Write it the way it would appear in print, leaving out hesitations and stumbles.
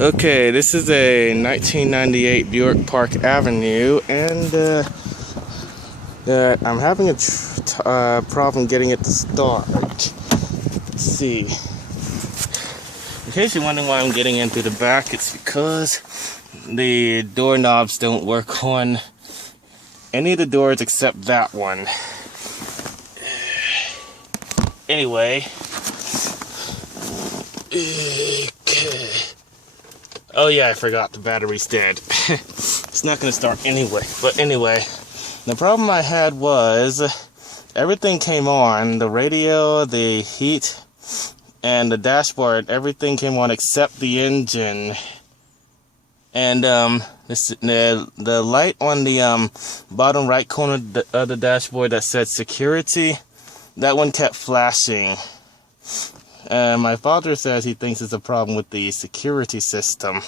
Okay, this is a 1998 Buick Park Avenue, and I'm having a problem getting it to start. Let's see. In case you're wondering why I'm getting in through the back, it's because the doorknobs don't work on any of the doors except that one. Anyway. Oh yeah, I forgot the battery's dead. It's not gonna start anyway. But anyway, the problem I had was everything came on. The radio, the heat, and the dashboard, everything came on except the engine. And the light on the bottom right corner of the dashboard that said security, that one kept flashing. My father says he thinks it's a problem with the security system.